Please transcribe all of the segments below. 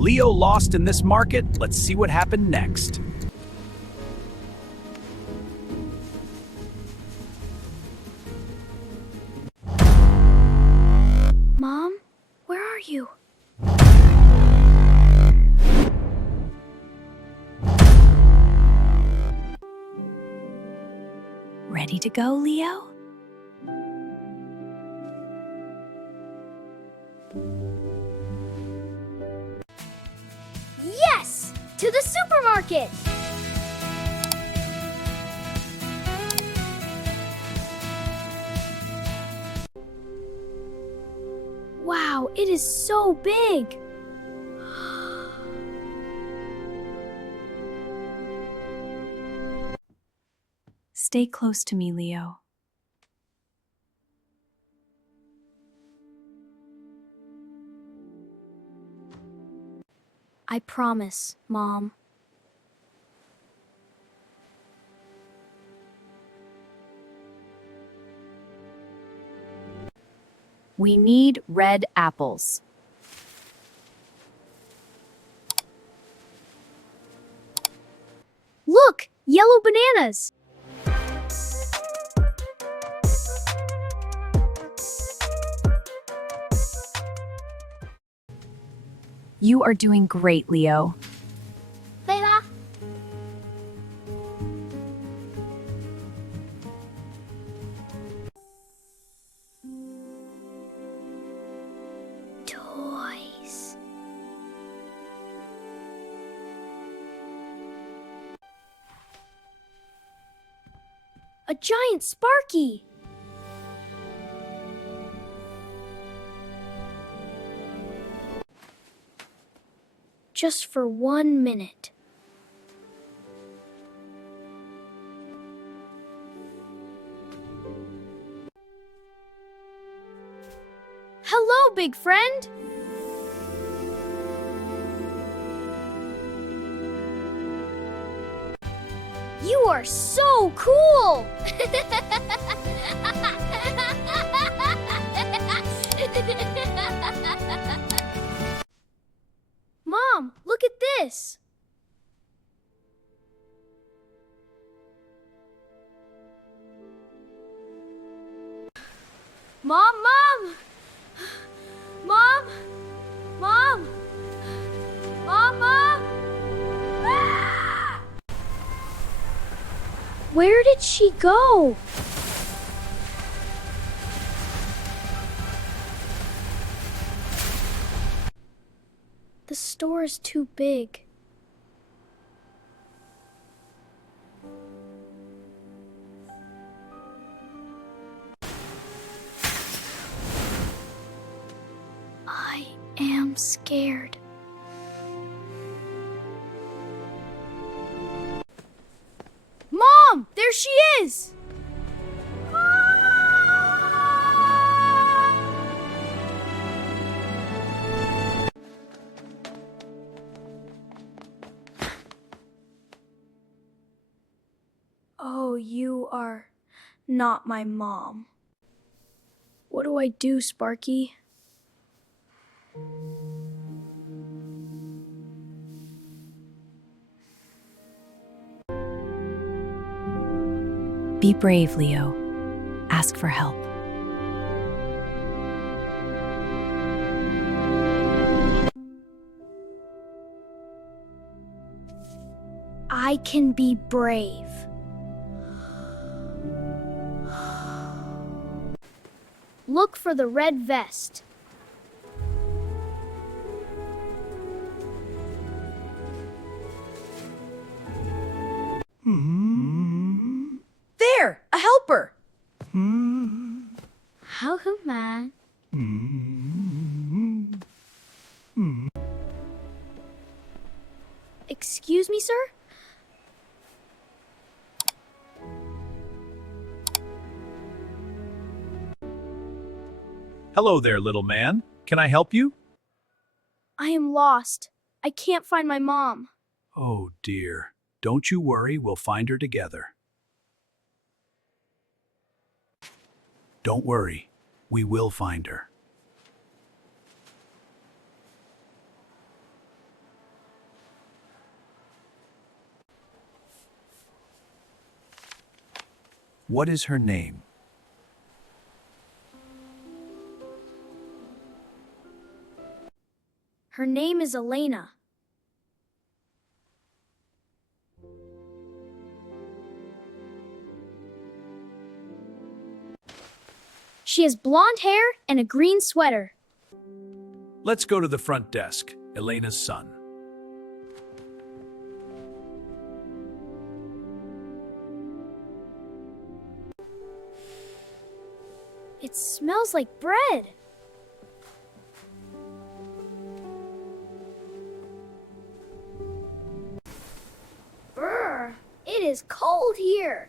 Leo lost in this market. Let's see what happened next. Mom, where are you? Ready to go, Leo? Yes! To the supermarket! Wow, it is so big! Stay close to me, Leo. I promise, Mom. We need red apples. Look! Yellow bananas! You are doing great, Leo. Layla! Toys. A giant Sparky! Just for 1 minute. Hello, big friend! You are so cool! Mom, look at this! Mom, Mom! Mom! Mom! Mom, Mom! Ah! Where did she go? The store is too big. I am scared. Mom! There she is! Oh, you are not my mom. What do I do, Sparky? Be brave, Leo. Ask for help. I can be brave. Look for the red vest. There! A helper! How man? Excuse me, sir? Hello there, little man. Can I help you? I am lost. I can't find my mom. Oh dear. Don't you worry, we'll find her together. Don't worry, we will find her. What is her name? Her name is Elena. She has blonde hair and a green sweater. Let's go to the front desk, Elena's son. It smells like bread. Brr, it is cold here.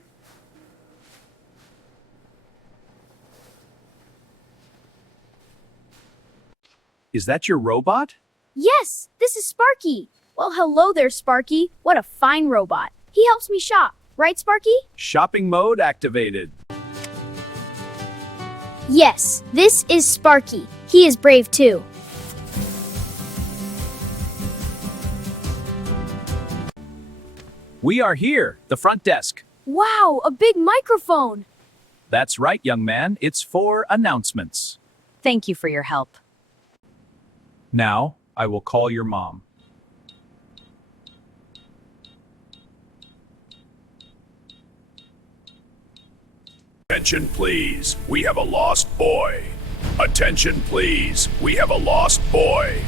Is that your robot? Yes, this is Sparky. Well, hello there, Sparky. What a fine robot. He helps me shop. Right, Sparky? Shopping mode activated. Yes, this is Sparky. He is brave too. We are here, the front desk. Wow, a big microphone. That's right, young man. It's for announcements. Thank you for your help. Now, I will call your mom. Attention, please. We have a lost boy. Attention, please. We have a lost boy.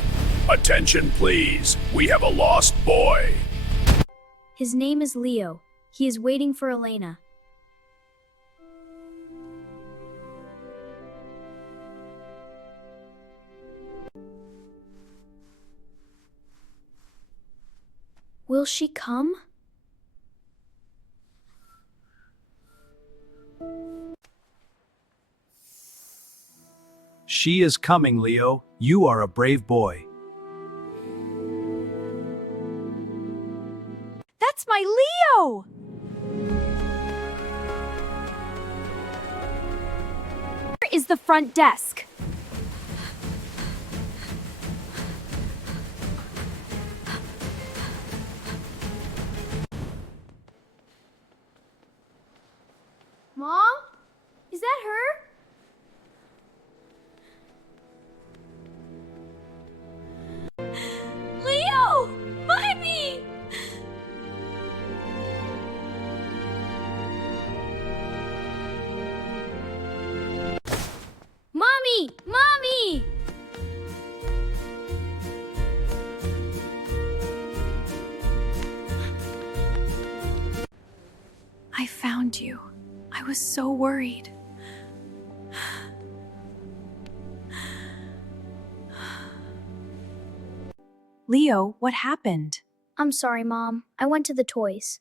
Attention, please. We have a lost boy. His name is Leo. He is waiting for Elena. Will she come? She is coming, Leo. You are a brave boy. That's my Leo! Where is the front desk? Mom? Is that her? Leo! Mommy! Mommy! Mommy! I found you. I was so worried. Leo, what happened? I'm sorry, Mom. I went to the toys.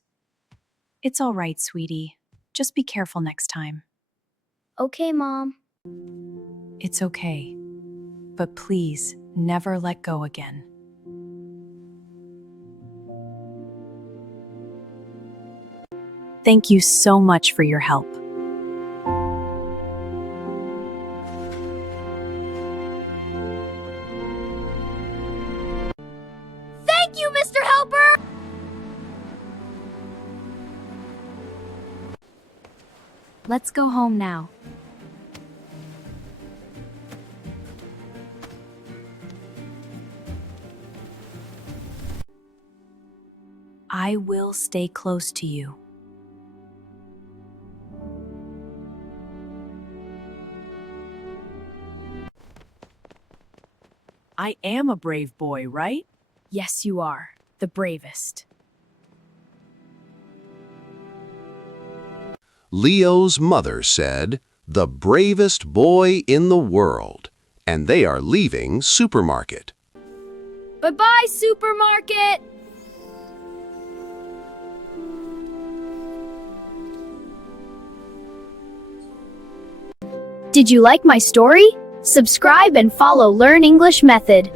It's all right, sweetie. Just be careful next time. Okay, Mom. It's okay. But please, never let go again. Thank you so much for your help. Thank you, Mr. Helper! Let's go home now. I will stay close to you. I am a brave boy, right? Yes, you are. The bravest. Leo's mother said, "The bravest boy in the world," and they are leaving supermarket. Bye-bye, supermarket! Did you like my story? Subscribe and follow Learn English Method.